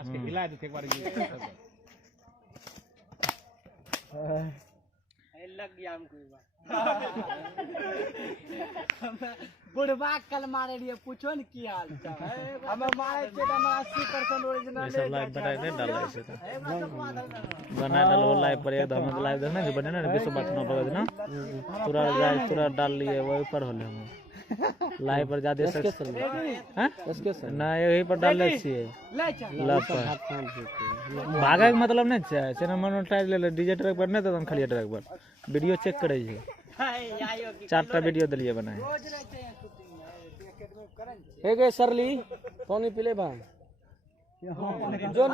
घास के हिला देते एक बार लग गया हमको बुढ़वा कल मारे लिए पूछो न की हाल हम मारे छे त हमरा 80% ओरिजिनल सब लाइव बना के डाल रहे थे बना डालो लाइव पर एकदम लाइव देखना जो बने ना विश्व बात न पकड़ ना पूरा डाल लिए वही पर होले हम लाइव पर जा दे सकते हैं ना यही पर डाल ले छिए लाइव पर भागे के मतलब नहीं छै चैनल मोनेटाइज ले डीजे ट्रैक पर नहीं तो खाली ट्रैक पर वीडियो चेक करे छै 4टा वीडियो दलिए बनाए हे गे सरली पानी पीले बा जोन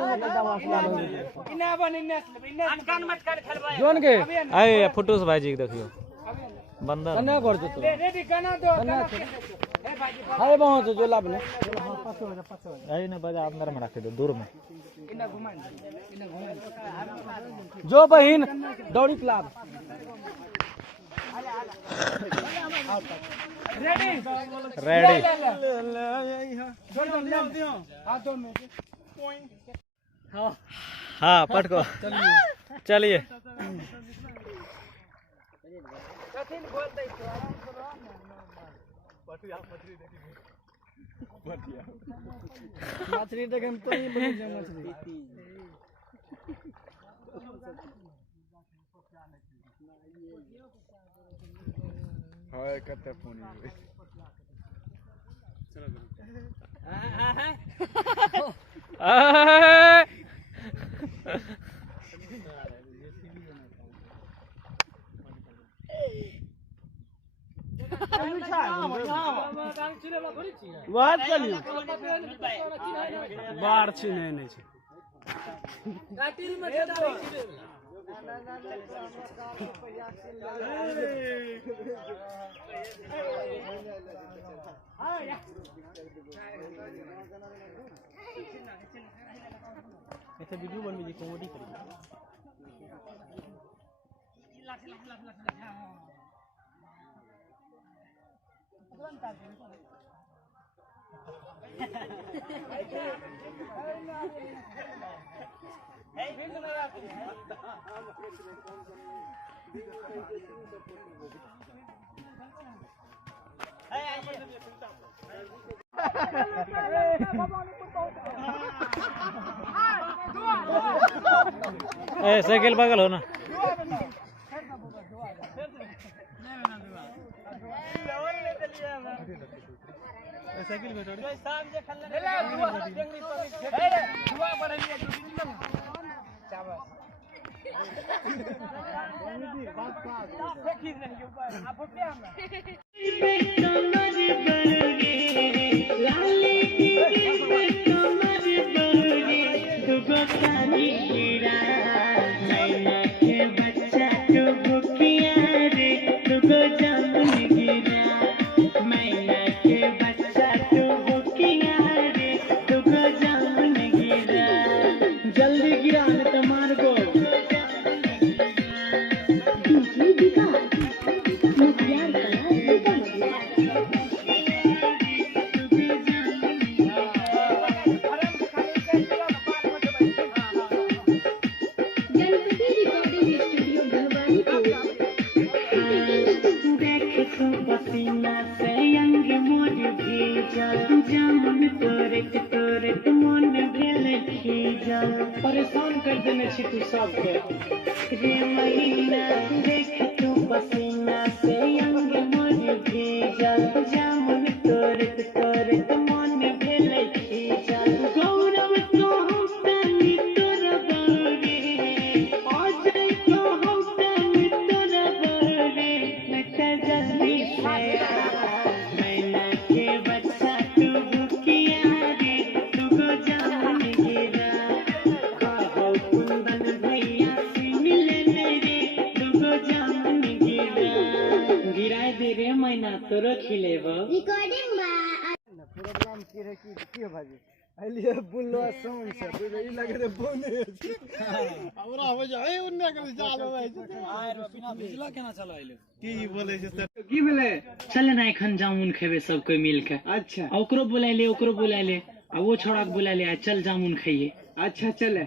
जोन के आए फोटोस भाईजी के देखियो बंदर कना कर देतो रेडी कना दो हाय बहुत जो लाभ ने आई ना बजा अंदर में रख दो दूर में जो बहिन दौड़ी प्लाब रेडी रेडी हाँ पटको चलिए मछली देखे में तो नहीं बनी जा मछली हाय कते फोन बात चलिए बाढ़ छीने नहीं छै काटिल में दे दो ऐसे वीडियो बन में कॉमेडी करी ए साइकिल बगल हो ना साइकिल में थोड़ी परेशान कर देने छी तू सबके रे महीना देख तू पसीना से अंग मोर भीजल जामुन तोरत तोरत मन भेल खीजल गौरव तो तनी तोर बारे आ जाई तो हम तनी तोर बारे नचा जल्दी से मैना के बच्चा तू भूखिया रे तू को जान गिरा तोरो खिलेबो रिकॉर्डिंग बा प्रोग्राम की रे की भाजी आइलिए बुल्लो साउंड से बुझे ई लगे रे बोने हमरा हो जाए उन्ने के चाल होय छै आय बिना बुझला केना चला आइले की बोले छै सर की भेले चल ना एखन जामुन खेबे सब कोई मिल के अच्छा ओकरो बुलाइले अब वो छोड़ा के बुला लिया, चल जामुन खाइए। अच्छा चले।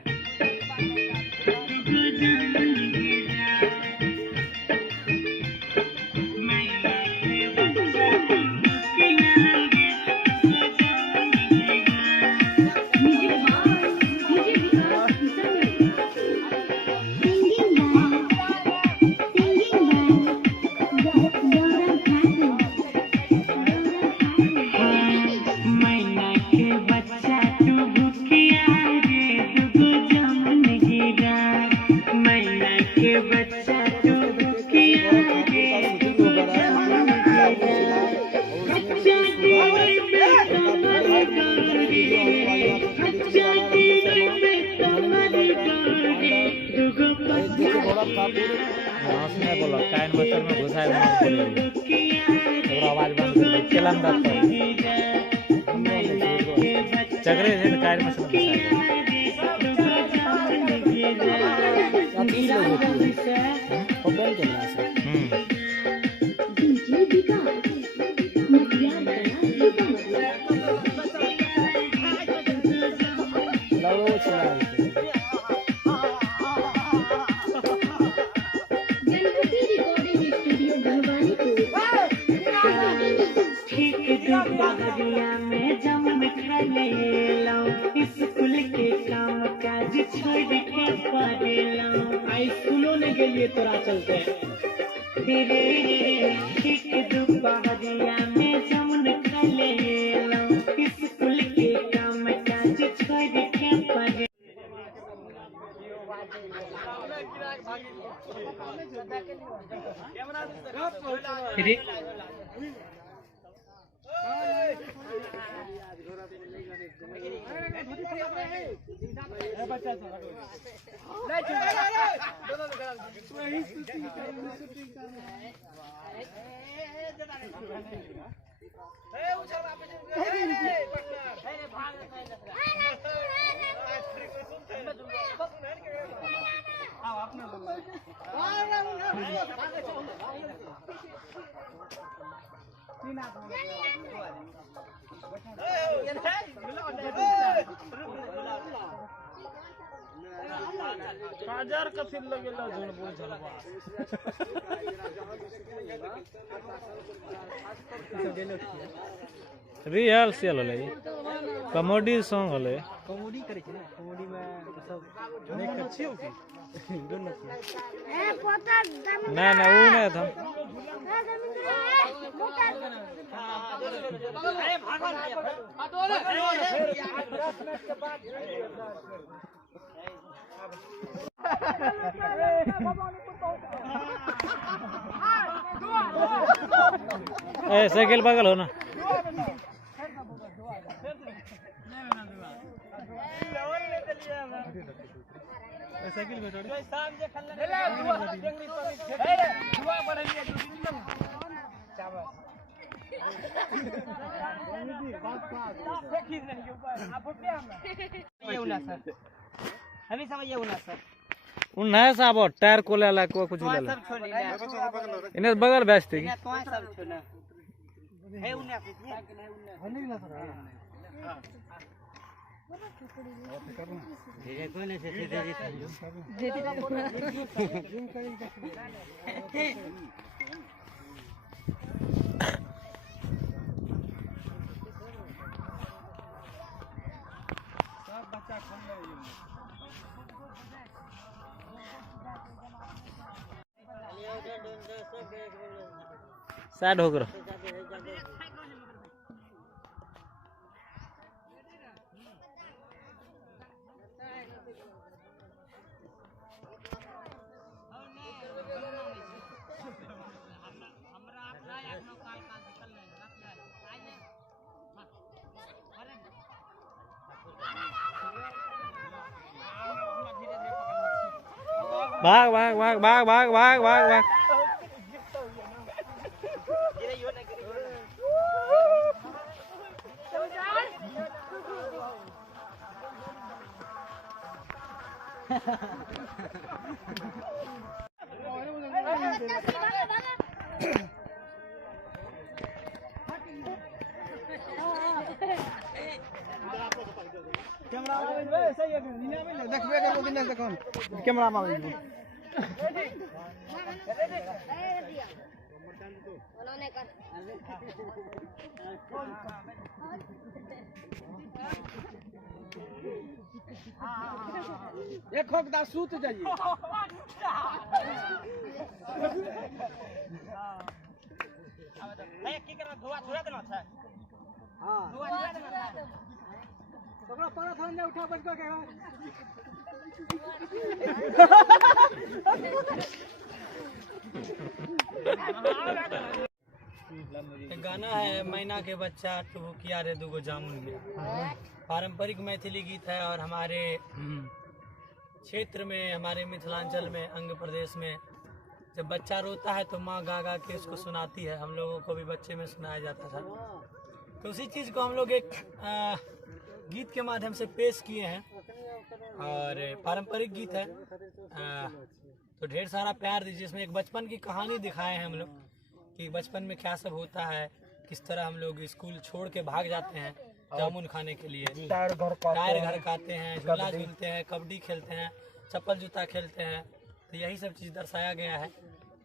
बोलो कान मसल में घुसाए आवाज बंद कर दो चलन चक्रे से कान मसल में स्कूल के काम काज छोड़ के स्कूलों ने के लिए तोरा चलते दोपहरिया में जमुन खा ले स्कूल के काम काज छोड़ के पढ़े। हजार का फिर लगेला जोन बोल झलवा रिहर्सल होले कॉमेडी सॉन्ग होले कॉमेडी करे छै ना कॉमेडी में सब देख के छियो की दोनों ए पता ना ना वो नहीं था अरे भागल ए साइकिल बगल हो ना साइकिल में अभी समझिए सर उन्हें साहब टायर को ले ला को कुछ ले ला इन्हें बगल बेचते की सब छोना है उन्हें धीरे कोने से सब बच्चा खोल ले साइड हो गया भाग भाग भाग भाग भाग भाग भाग भाग कैमरा में सही है नीला में देखबे कर दिन देखन कैमरा में एक खोकदा सूत जाइए नहीं की करना धुआ छुड़ा देना छै हां धुआ छुड़ा देना छै ओकरा पारा थान जा उठा बैठ के गाना है मैना के बच्चा टुहुकिया रे दुगो जामुन गया। पारंपरिक मैथिली गीत है और हमारे क्षेत्र में, हमारे मिथिलांचल में, अंग प्रदेश में जब बच्चा रोता है तो माँ गा गा के उसको सुनाती है। हम लोगों को भी बच्चे में सुनाया जाता था, तो उसी चीज़ को हम लोग एक गीत के माध्यम से पेश किए हैं। और पारंपरिक गीत है, तो ढेर सारा प्यार दीजिए। इसमें एक बचपन की कहानी दिखाए हैं हम लोग कि बचपन में क्या सब होता है, किस तरह हम लोग स्कूल छोड़ के भाग जाते हैं जामुन खाने के लिए, टायर घर खाते हैं, झूला झूलते हैं, कबड्डी खेलते हैं, चप्पल जूता खेलते हैं। तो यही सब चीज़ दर्शाया गया है।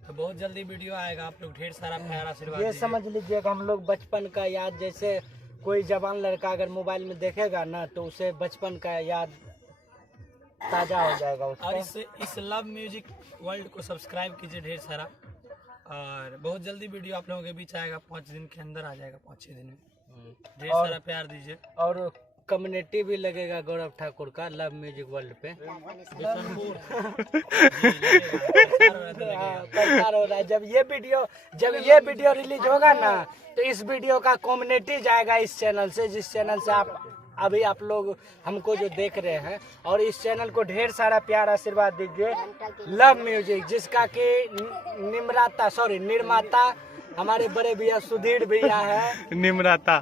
तो बहुत जल्दी वीडियो आएगा, आप लोग ढेर सारा प्यार आशीर्वाद ये समझ लीजिएगा हम लोग बचपन का याद, जैसे कोई जवान लड़का अगर मोबाइल में देखेगा ना तो उसे बचपन का याद ताजा हो जाएगा उसका। और इस लव म्यूजिक वर्ल्ड को सब्सक्राइब कीजिए ढेर सारा, और बहुत जल्दी वीडियो आप लोगों के बीच आएगा। 5 दिन के अंदर आ जाएगा, 5-6 दिन में। ढेर सारा प्यार दीजिए। और कम्युनिटी भी लगेगा गौरव ठाकुर का लव म्यूजिक वर्ल्ड पे प्रचार हो रहा है। जब ये वीडियो रिलीज होगा ना तो इस वीडियो का कम्युनिटी जाएगा इस चैनल से, जिस चैनल से आप लोग हमको जो देख रहे हैं। और इस चैनल को ढेर सारा प्यार आशीर्वाद दीजिए। लव म्यूजिक, जिसका कि निर्माता हमारे बड़े भैया सुधीर भैया है। निर्माता।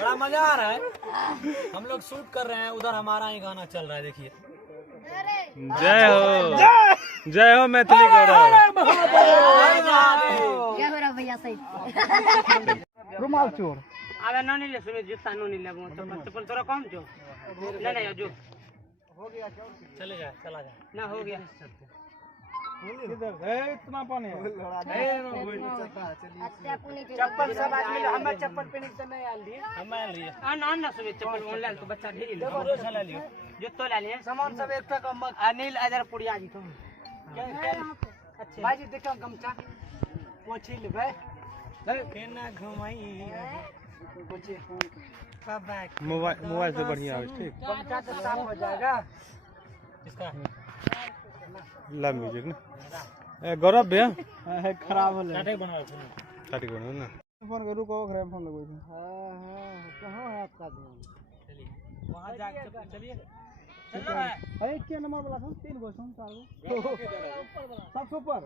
बड़ा मजा आ रहा है, हम लोग शूट कर रहे हैं, उधर हमारा ही गाना चल रहा है। देखिए, जय हो मैथिली गौरव। भैया सही रुमाल चोर अबे नोनी ले सुमित जूता नोनी ले चप्पल तोरा कम जो नहीं जो हो गया, चला जा ना हो गया। किधर है इतना पानी चप्पल सब आज मिले, हमें चप्पल पहने से नहीं आल दिए। हम ना सुमित चप्पल ऑनलाइन तो बच्चा ढेरी ले चला लियो, जूतो ले लिए, सामान सब एक टका मत। अनिल अजर पुड़िया जी तुम अच्छा भाई जी देखो गमछा पोछी लेबे केना घुमाई पोछी मोबाइल से बढ़िया है। ठीक, गमछा से साफ हो जाएगा। इसका लव म्यूजिक ना गौरव भैया खराब हो काटे बना काटी को ना फोन करू को खराब फोन लगो। हां कहां है आपका ध्यान? चलिए वहां जाके चलिए अरे क्या नंबर वाला था? 3 गो 4 गो सबसे ऊपर।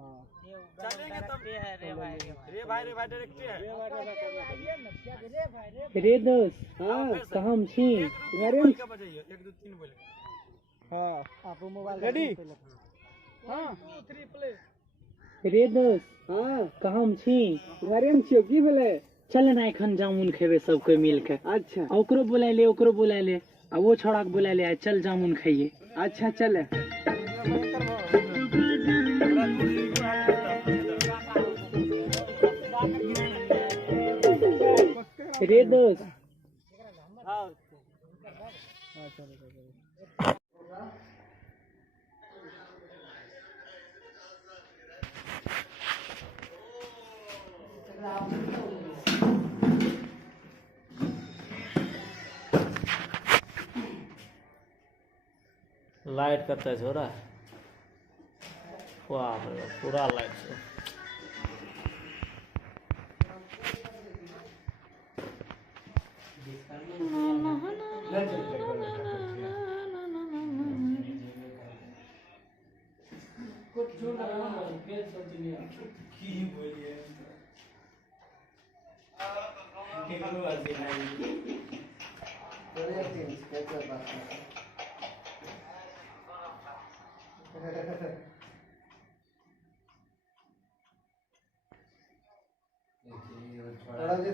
हां चलेंगे तब। ये है रे भाई डायरेक्ट है रे दोस्त। हां कहां छी घरे में क्या बजाइए 1 2 3 बोले। हां आप मोबाइल रेडी। हां 3 प्ले रे दोस्त। हां कहां छी घरे में छियो की भेले? चल ना एखन जामुन खेबे सब कोई मिल के। अच्छा ओकरो बुला ले आ वो छोड़ा के बुला ले, चल जामुन खाइए। अच्छा चले। रे दोस्त। लाइट कत हो रहा है, वाह पूरा लाइट से।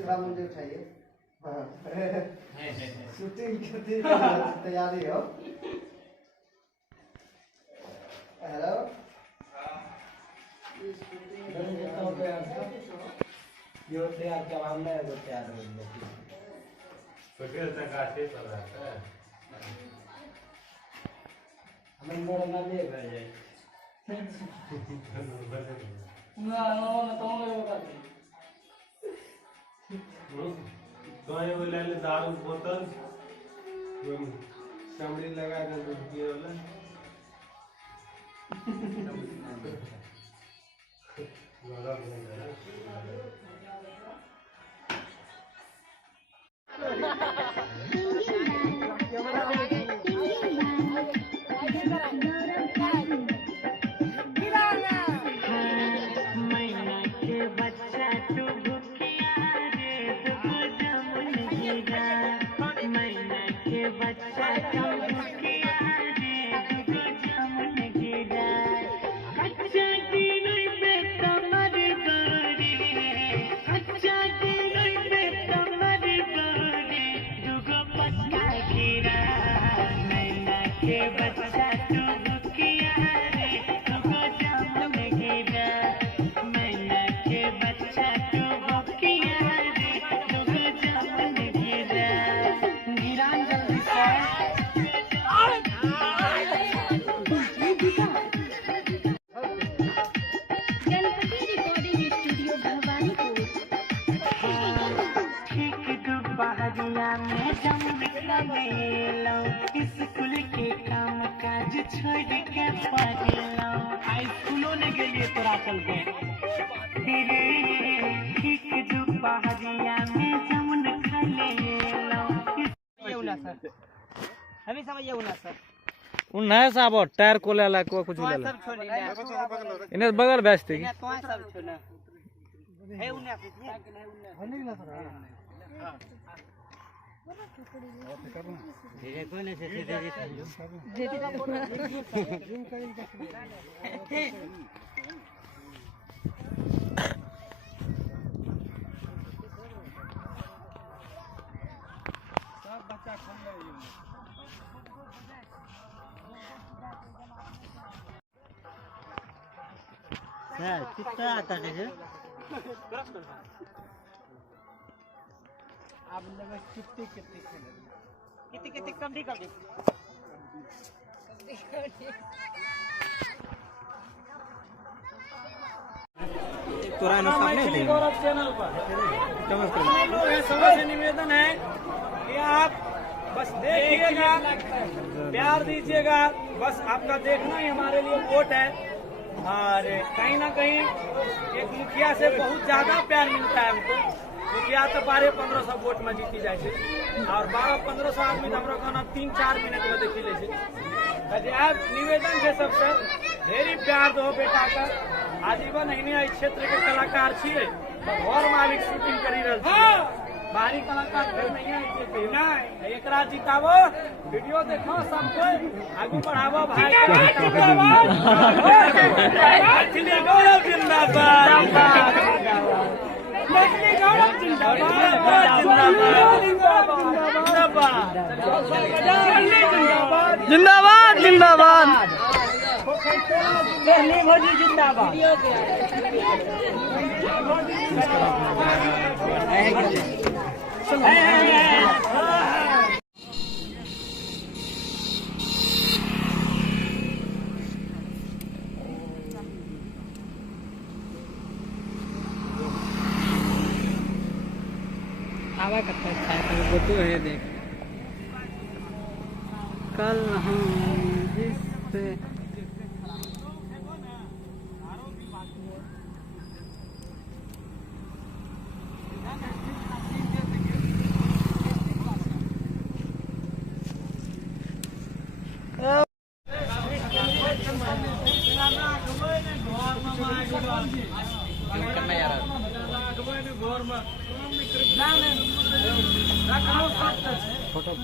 थोड़ा मुझे उठाइए। शूटिंग की तैयारी हो। हेलो यो तैयार क्या हम नहीं हो तैयार हो फिर तक आते चल रहा है हम मोड़ ना ले भाई ना तो तो ये बोले दारू बोतल चमड़ी लगा दे रुपये वाला स्कूल के काम काज छोड़ के पढ़लो स्कूलों ने के लिए तोरा चल के ठीक दोपहरिया में जमुन खा ले लो सर अभी समझिए ना सर उन नया साहब टायर को ले ला को कुछ ले ला इन्हें बगल बेचते की तो सब छोना है उन्हें नहीं ना सर धीरे कोई नहीं से सब बच्चा खोल सर कितना आता है आप लगे कितने कम दी गौरव चैनल पर सबसे निवेदन है कि आप बस देखिएगा प्यार दीजिएगा बस आपका देखना ही हमारे लिए वोट है और कहीं ना कहीं एक मुखिया से बहुत ज्यादा प्यार मिलता है हमको मुखिया तो 1200-1500 वोट में जीती जाए और 1200-1500 आदमी तो हमारा कहना 3-4 मिनट में देखी ले निवेदन है सबसे ढेरी प्यार दो बेटा का आजीवन एहने क्षेत्र के कलाकार छिए घर मालिक शूटिंग करी रहे बाहरी कलाकार फिर नहीं एकरा जितावो वीडियो देखो सबको आगू बढ़ावो भाई गौरव जिंदाबाद जिंदाबाद जिंदाबाद जिंदाबाद आवा करता है फोटो है देख कल हम जिस पे फोटो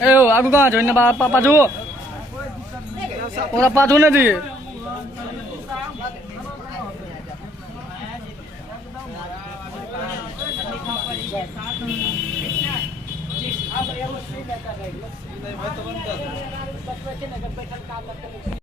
ए ओ आगु कहाँ छ पापा छु ओरा पाछो नै दिए अब एगो सीन लेकर रह गेलो। नहीं भाई तो बंद कर। बैठल काम करते